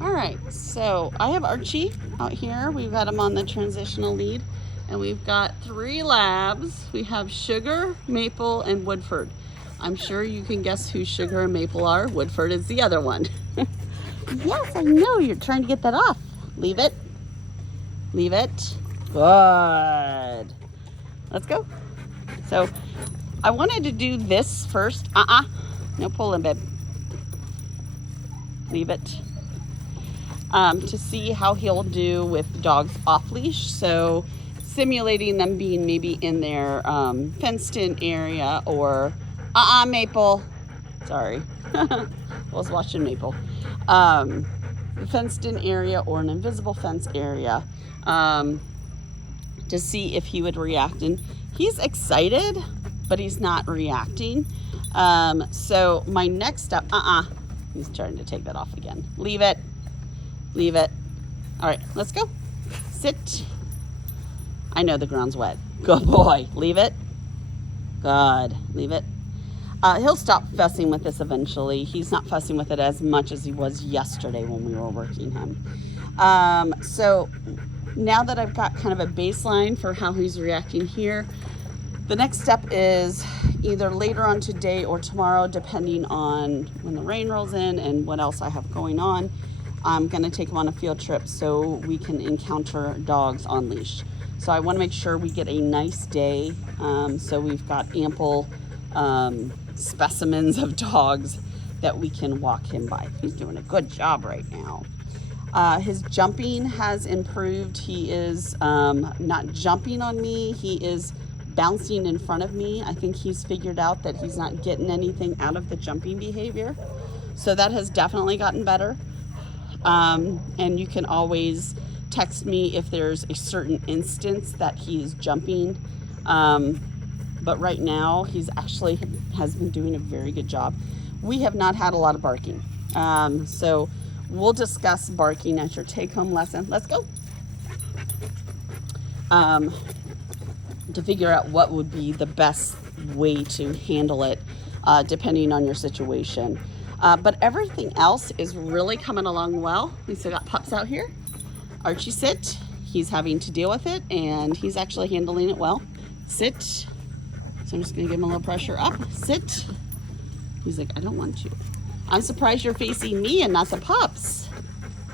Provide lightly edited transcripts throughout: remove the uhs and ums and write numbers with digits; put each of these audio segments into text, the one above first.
All right, so I have Archie out here. We've got him on the transitional lead, and we've got 3 labs. We have Sugar, Maple, and Woodford. I'm sure you can guess who Sugar and Maple are. Woodford is the other one. Yes, I know, you're trying to get that off. Leave it. Leave it. Good. Let's go. So I wanted to do this first. No pulling, babe. Leave it. To see how he'll do with dogs off leash. So simulating them being maybe in their fenced in area or Maple. Sorry. I was watching Maple. Fenced in area or an invisible fence area to see if he would react. And he's excited, but he's not reacting. So my next step, he's trying to take that off again. Leave it. Leave it. All right, let's go. Sit. I know the ground's wet. Good boy. Leave it. Good. Leave it. He'll stop fussing with this eventually. He's not fussing with it as much as he was yesterday when we were working him. So now that I've got kind of a baseline for how he's reacting here, the next step is either later on today or tomorrow, depending on when the rain rolls in and what else I have going on. I'm going to take him on a field trip so we can encounter dogs on leash. So I want to make sure we get a nice day. So we've got ample specimens of dogs that we can walk him by. He's doing a good job right now. His jumping has improved. He is not jumping on me. He is bouncing in front of me. I think he's figured out that he's not getting anything out of the jumping behavior. So that has definitely gotten better. And you can always text me if there's a certain instance that he's jumping. But right now he's actually has been doing a very good job. We have not had a lot of barking. So we'll discuss barking at your take-home lesson. Let's go. To figure out what would be the best way to handle it, depending on your situation. But everything else is really coming along well. We still got pups out here. Archie, sit. He's having to deal with it, and he's actually handling it well. Sit. So I'm just going to give him a little pressure up. Sit. He's like, I don't want to. I'm surprised you're facing me and not the pups.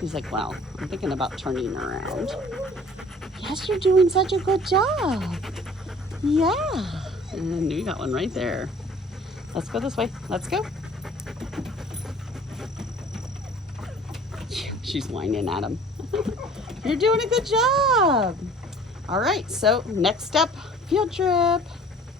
He's like, well, I'm thinking about turning around. Yes, you're doing such a good job. Yeah. And you got one right there. Let's go this way. Let's go. She's whining at him. You're doing a good job. All right, so next step, field trip.